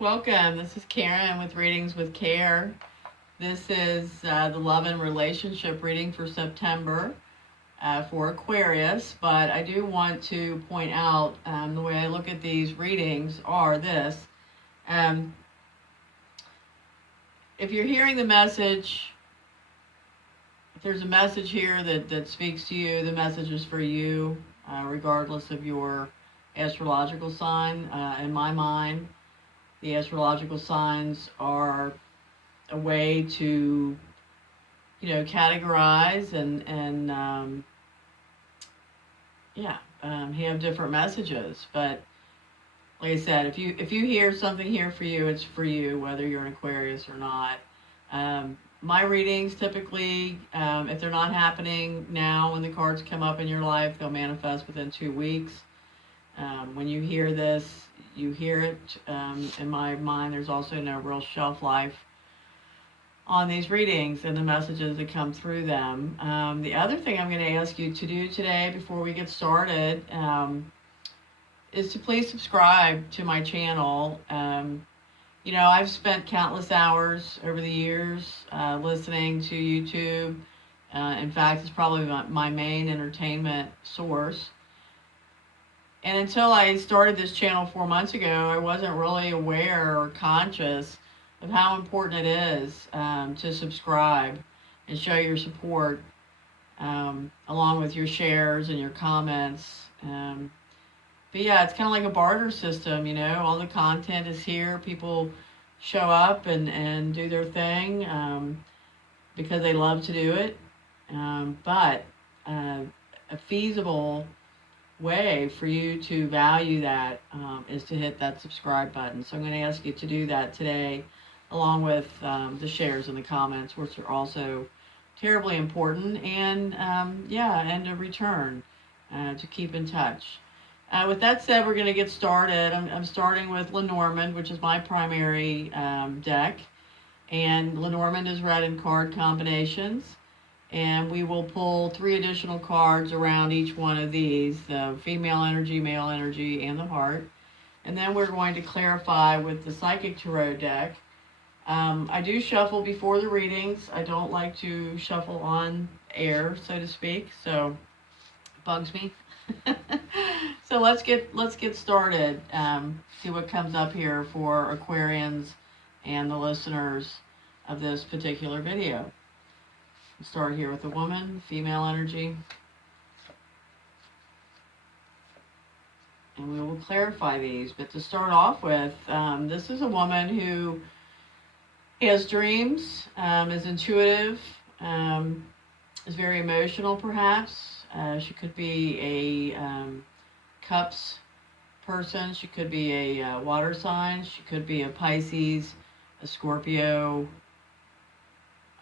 Welcome. This is Karen with Readings with Care. This is the love and relationship reading for September for Aquarius. But I do want to point out the way I look at these readings are this. If you're hearing the message, if there's a message here that speaks to you, the message is for you, regardless of your astrological sign. In my mind, the astrological signs are a way to, categorize and have different messages. But like I said, if you hear something here for you, it's for you, whether you're an Aquarius or not. My readings typically, if they're not happening now when the cards come up in your life, they'll manifest within 2 weeks. When you hear this, you hear it. In my mind, there's also no real shelf life on these readings and the messages that come through them. The other thing I'm going to ask you to do today before we get started is to please subscribe to my channel. I've spent countless hours over the years listening to YouTube. In fact, it's probably my main entertainment source. And until I started this channel 4 months ago, I wasn't really aware or conscious of how important it is to subscribe and show your support along with your shares and your comments. But yeah, it's kind of like a barter system, all the content is here. People show up and do their thing because they love to do it. But a feasible way for you to value that is to hit that subscribe button. So I'm going to ask you to do that today, along with the shares and the comments, which are also terribly important, and a return to keep in touch. With that said, we're going to get started. I'm starting with Lenormand, which is my primary deck, and Lenormand is read in card combinations. And we will pull 3 additional cards around each one of these, the female energy, male energy, and the heart. And then we're going to clarify with the Psychic Tarot deck. I do shuffle before the readings. I don't like to shuffle on air, so to speak, so it bugs me. So let's get started. See what comes up here for Aquarians and the listeners of this particular video. Start here with the woman, female energy. And we will clarify these. But to start off with, this is a woman who has dreams, is intuitive, is very emotional perhaps. She could be a cups person. She could be a water sign. She could be a Pisces, a Scorpio.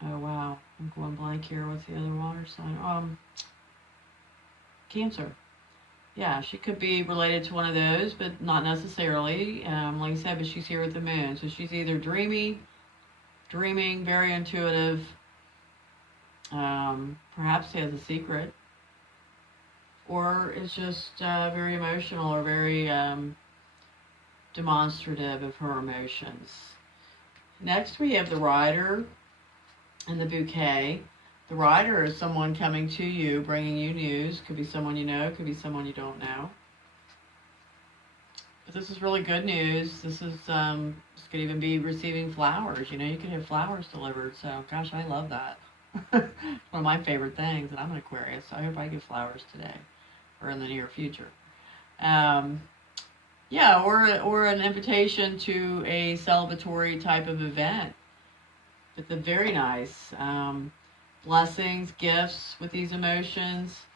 Oh, wow. I'm going blank here. What's the other water sign? Cancer. Yeah, she could be related to one of those, but not necessarily. Like I said, but she's here with the moon. So she's either dreaming, very intuitive. Perhaps has a secret. Or is just very emotional or very demonstrative of her emotions. Next, we have the Rider and the Bouquet. The Rider is someone coming to you, bringing you news. Could be someone you know, could be someone you don't know. But this is really good news. This could even be receiving flowers. You could have flowers delivered. So, gosh, I love that. One of my favorite things, and I'm an Aquarius, so I hope I get flowers today or in the near future. Or an invitation to a celebratory type of event. But the very nice blessings, gifts with these emotions,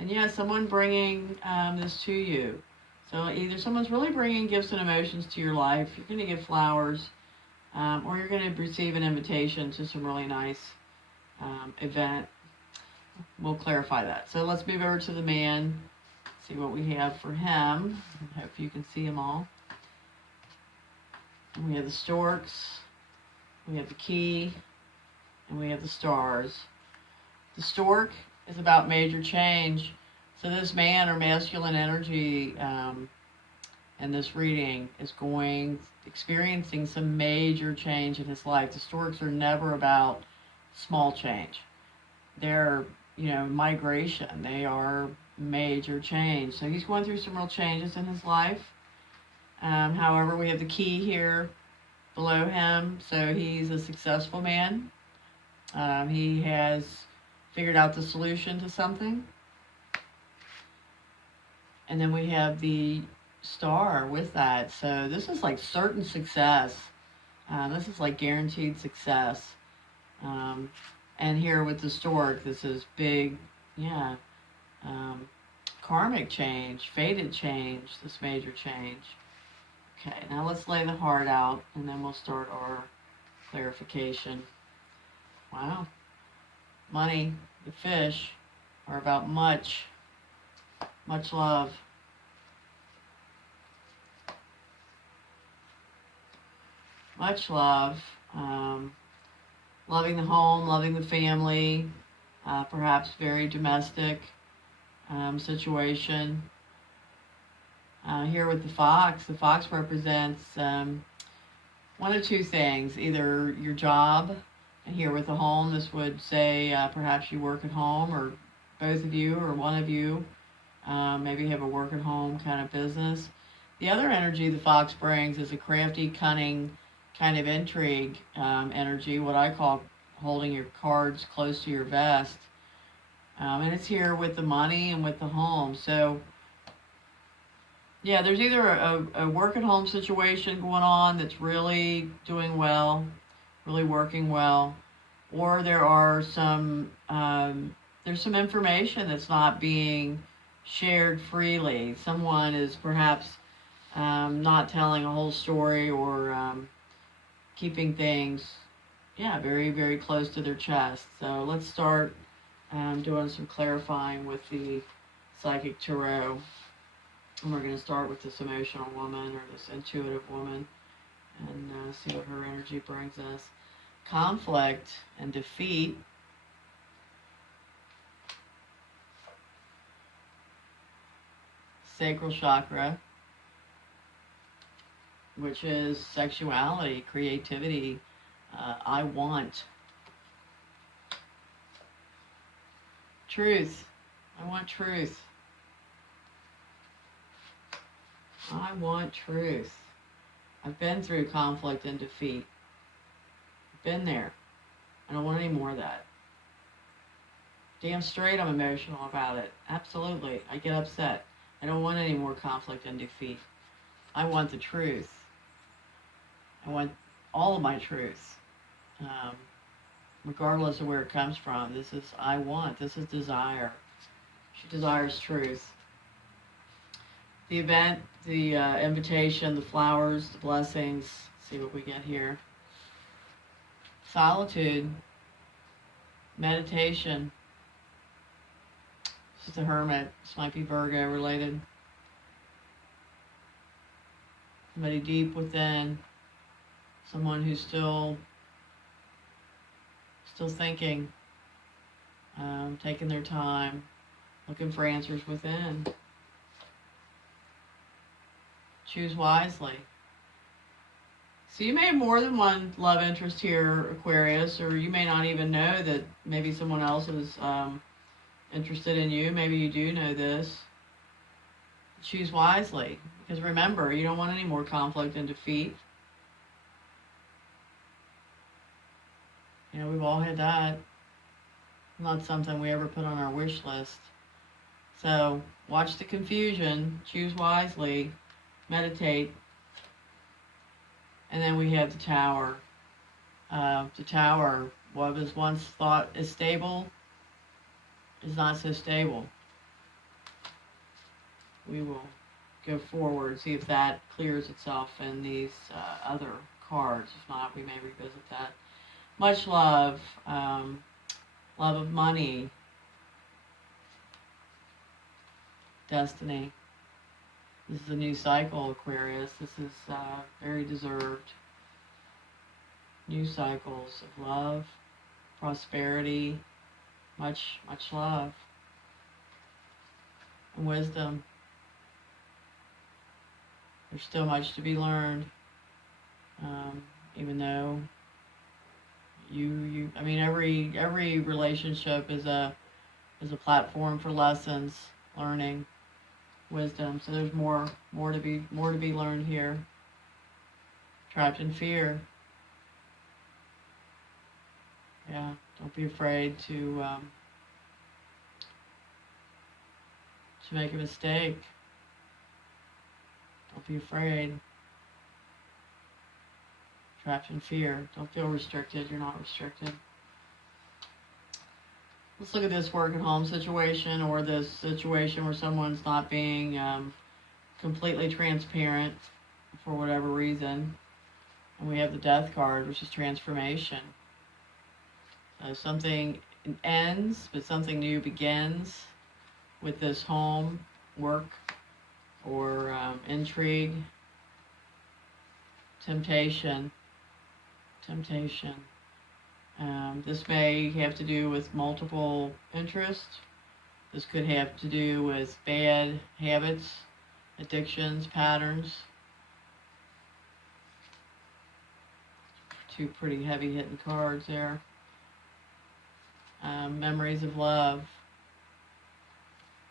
and someone bringing this to you. So either someone's really bringing gifts and emotions to your life, you're going to get flowers, or you're going to receive an invitation to some really nice event. We'll clarify that. So let's move over to the man, see what we have for him. I hope you can see them all. And we have the storks. We have the key, and we have the stars. The stork is about major change. So this man or masculine energy in this reading is experiencing some major change in his life. The storks are never about small change. They're, migration. They are major change. So he's going through some real changes in his life. However, we have the key here below him. So he's a successful man. He has figured out the solution to something. And then we have the star with that. So this is like certain success. This is like guaranteed success. And here with the stork, this is big, karmic change, fated change, this major change. Okay, now let's lay the heart out, and then we'll start our clarification. Wow. Money, the fish, are about much love. Much love. Loving the home, loving the family, perhaps very domestic situation. Here with the fox represents one of two things, either your job, and here with the home, this would say perhaps you work at home, or both of you, or one of you, maybe you have a work at home kind of business. The other energy the fox brings is a crafty, cunning, kind of intrigue energy, what I call holding your cards close to your vest. And it's here with the money and with the home. So, yeah, there's either a work at home situation going on that's really doing well, really working well, or there are there's some information that's not being shared freely. Someone is perhaps not telling a whole story, or keeping things, very, very close to their chest. So let's start doing some clarifying with the Psychic Tarot. And we're going to start with this emotional woman, or this intuitive woman, and see what her energy brings us. Conflict and defeat. Sacral chakra, which is sexuality, creativity. I want. Truth. I want truth. I want truth. I've been through conflict and defeat. I've been there. I don't want any more of that. Damn straight I'm emotional about it. Absolutely. I get upset. I don't want any more conflict and defeat. I want the truth. I want all of my truth. Regardless of where it comes from. This is I want. This is desire. She desires truth. The event, the invitation, the flowers, the blessings. Let's see what we get here. Solitude. Meditation. This is the Hermit. This might be Virgo related. Somebody deep within. Someone who's still thinking, taking their time, looking for answers within. Choose wisely. So you may have more than one love interest here, Aquarius, or you may not even know that maybe someone else is interested in you. Maybe you do know this. Choose wisely, because remember, you don't want any more conflict and defeat. We've all had that. Not something we ever put on our wish list. So, watch the confusion, choose wisely, meditate. And then we have the Tower. The Tower, what was once thought as stable, is not so stable. We will go forward, see if that clears itself in these other cards. If not, we may revisit that. Much love, love of money, destiny. This is a new cycle, Aquarius. This is very deserved. New cycles of love, prosperity, much love, and wisdom. There's still much to be learned, even though I mean, every relationship is a platform for lessons, learning, wisdom. So there's more to be learned here. Trapped in fear. Yeah, don't be afraid to make a mistake. Don't be afraid. Trapped in fear. Don't feel restricted. You're not restricted. Let's look at this work at home situation, or this situation where someone's not being completely transparent for whatever reason. And we have the Death card, which is transformation. Something ends, but something new begins with this home work or intrigue, temptation. This may have to do with multiple interests. This could have to do with bad habits, addictions, patterns. Two pretty heavy-hitting cards there. Memories of love.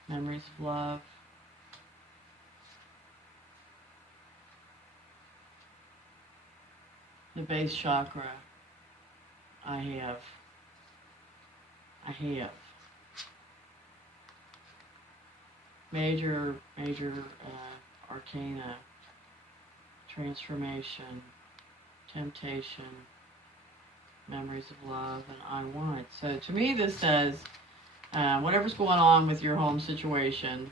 Memories of love. The base chakra. I have. Major arcana. Transformation. Temptation. Memories of love, and I want. So to me this says, whatever's going on with your home situation,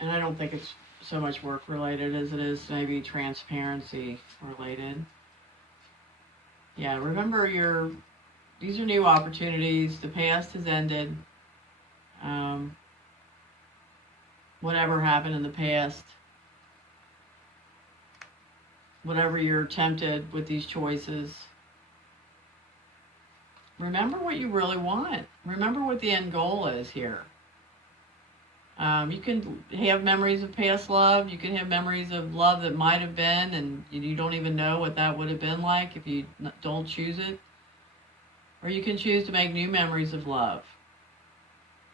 and I don't think it's so much work related as it is maybe transparency related. Yeah, remember these are new opportunities. The past has ended. Whatever happened in the past, whatever you're tempted with these choices, remember what you really want. Remember what the end goal is here. You can have memories of past love. You can have memories of love that might have been, and you don't even know what that would have been like if you don't choose it. Or you can choose to make new memories of love.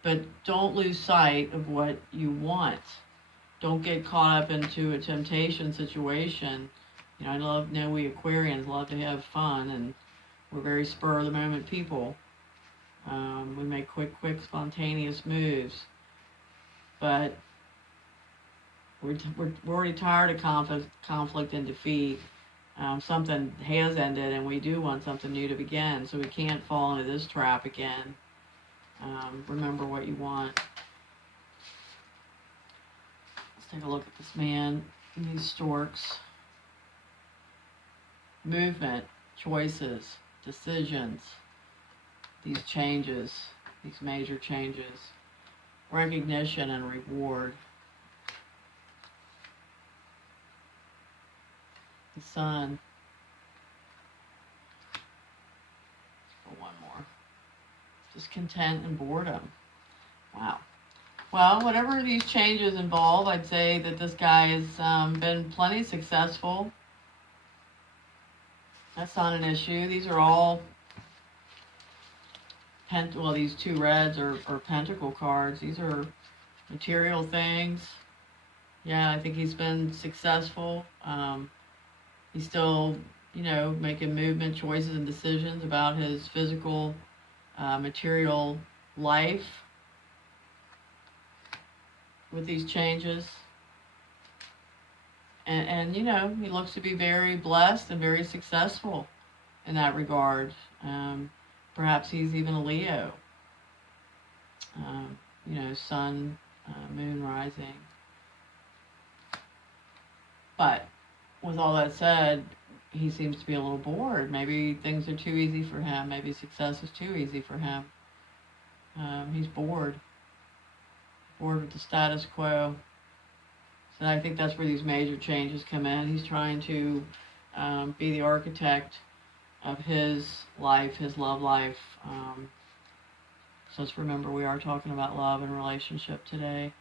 But don't lose sight of what you want. Don't get caught up into a temptation situation. You know, I know we Aquarians love to have fun, and we're very spur of the moment people. We make quick, spontaneous moves. But we're already tired of conflict and defeat. Something has ended, and we do want something new to begin, so we can't fall into this trap again. Remember what you want. Let's take a look at this man and these storks. Movement, choices, decisions, these changes, these major changes, recognition and reward. The sun. For one more. Discontent and boredom. Wow. Well, whatever these changes involve, I'd say that this guy has been plenty successful. That's not an issue. These are all these two reds are pentacle cards. These are material things. Yeah, I think he's been successful. He's still, making movement, choices, and decisions about his physical, material life with these changes. And he looks to be very blessed and very successful in that regard. Perhaps he's even a Leo. Sun, moon rising. But with all that said, he seems to be a little bored. Maybe things are too easy for him. Maybe success is too easy for him. He's bored with the status quo. So I think that's where these major changes come in. He's trying to be the architect of his life, his love life. So let's remember we are talking about love and relationship today.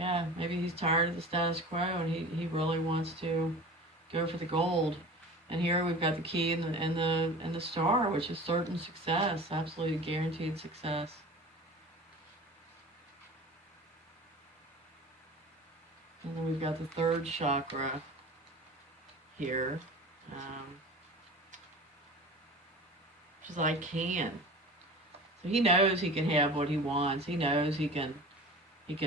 Yeah, maybe he's tired of the status quo and he really wants to go for the gold. And here we've got the key and the star, which is certain success, absolutely guaranteed success. And then we've got the third chakra here, which is I can. So he knows he can have what he wants. He knows he can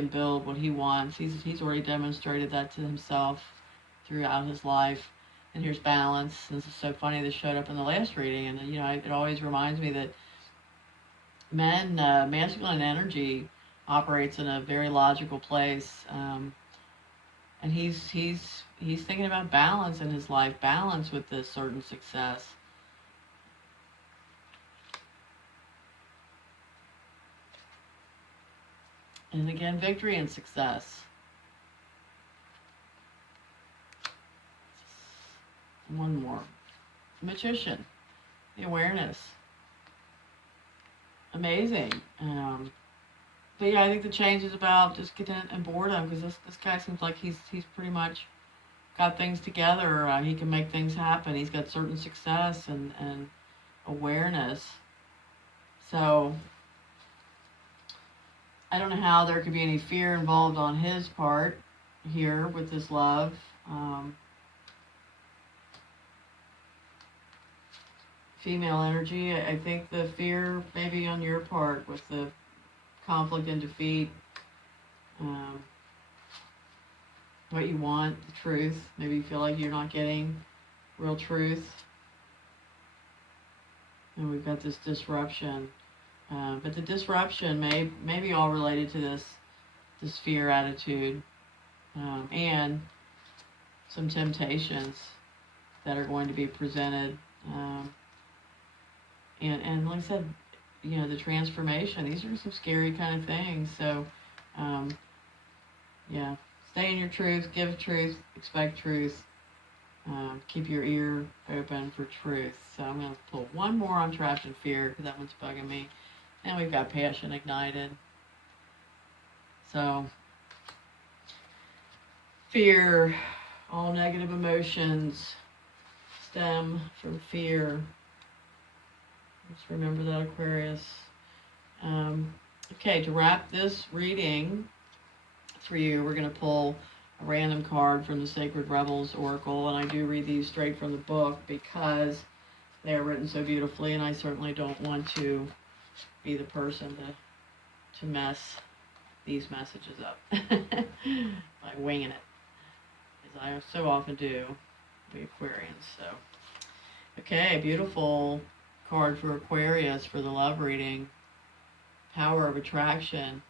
build what he wants. He's already demonstrated that to himself throughout his life. And here's balance. This is so funny. This showed up in the last reading, and it always reminds me that masculine energy operates in a very logical place, and he's thinking about balance in his life, balance with this certain success. And again, victory and success. One more. Magician. The awareness. Amazing. But yeah, I think the change is about discontent and boredom, because this guy seems like he's pretty much got things together. He can make things happen. He's got certain success and awareness. So I don't know how there could be any fear involved on his part here with this love. Female energy, I think the fear maybe on your part with the conflict and defeat, what you want, the truth. Maybe you feel like you're not getting real truth. And we've got this disruption. But the disruption may be all related to this fear attitude, and some temptations that are going to be presented. And like I said, the transformation, these are some scary kind of things. So, yeah, stay in your truth, give truth, expect truth, keep your ear open for truth. So I'm going to pull one more on trapped in fear, because that one's bugging me. And we've got passion ignited. So, fear, all negative emotions stem from fear. Just remember that, Aquarius. Okay, to wrap this reading for you, we're going to pull a random card from the Sacred Rebels Oracle. And I do read these straight from the book because they are written so beautifully, and I certainly don't want to be the person to mess these messages up by winging it, as I so often do with Aquarians. So, okay, beautiful card for Aquarius for the love reading. Power of attraction.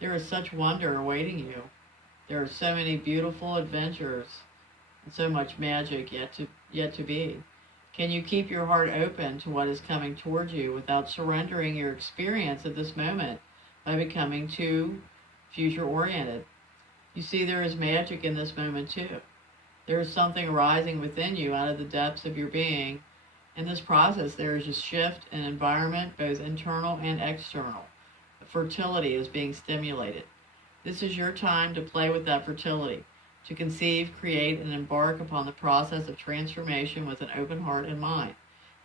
There is such wonder awaiting you. There are so many beautiful adventures and so much magic yet to be. Can you keep your heart open to what is coming toward you without surrendering your experience at this moment by becoming too future-oriented? You see, there is magic in this moment too. There is something arising within you out of the depths of your being. In this process, there is a shift in environment, both internal and external. Fertility is being stimulated. This is your time to play with that fertility, to conceive, create, and embark upon the process of transformation with an open heart and mind.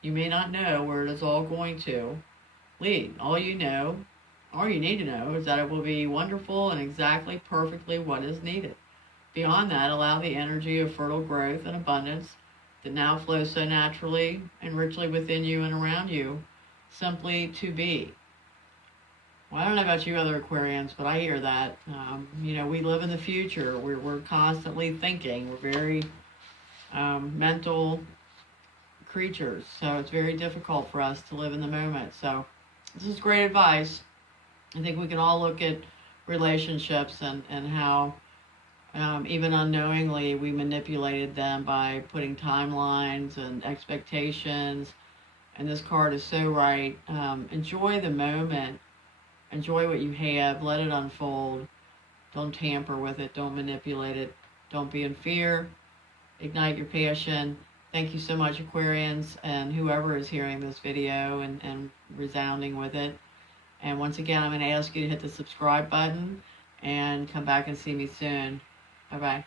You may not know where it is all going to lead. All you need to know is that it will be wonderful and exactly perfectly what is needed. Beyond that, allow the energy of fertile growth and abundance that now flows so naturally and richly within you and around you, simply to be. Well, I don't know about you other Aquarians, but I hear that. We live in the future. We're constantly thinking. We're very mental creatures, so it's very difficult for us to live in the moment. So this is great advice. I think we can all look at relationships and how even unknowingly we manipulated them by putting timelines and expectations. And this card is so right. Enjoy the moment. Enjoy what you have. Let it unfold. Don't tamper with it. Don't manipulate it. Don't be in fear. Ignite your passion. Thank you so much, Aquarians, and whoever is hearing this video and resounding with it. And once again, I'm going to ask you to hit the subscribe button. and come back and see me soon. Bye bye.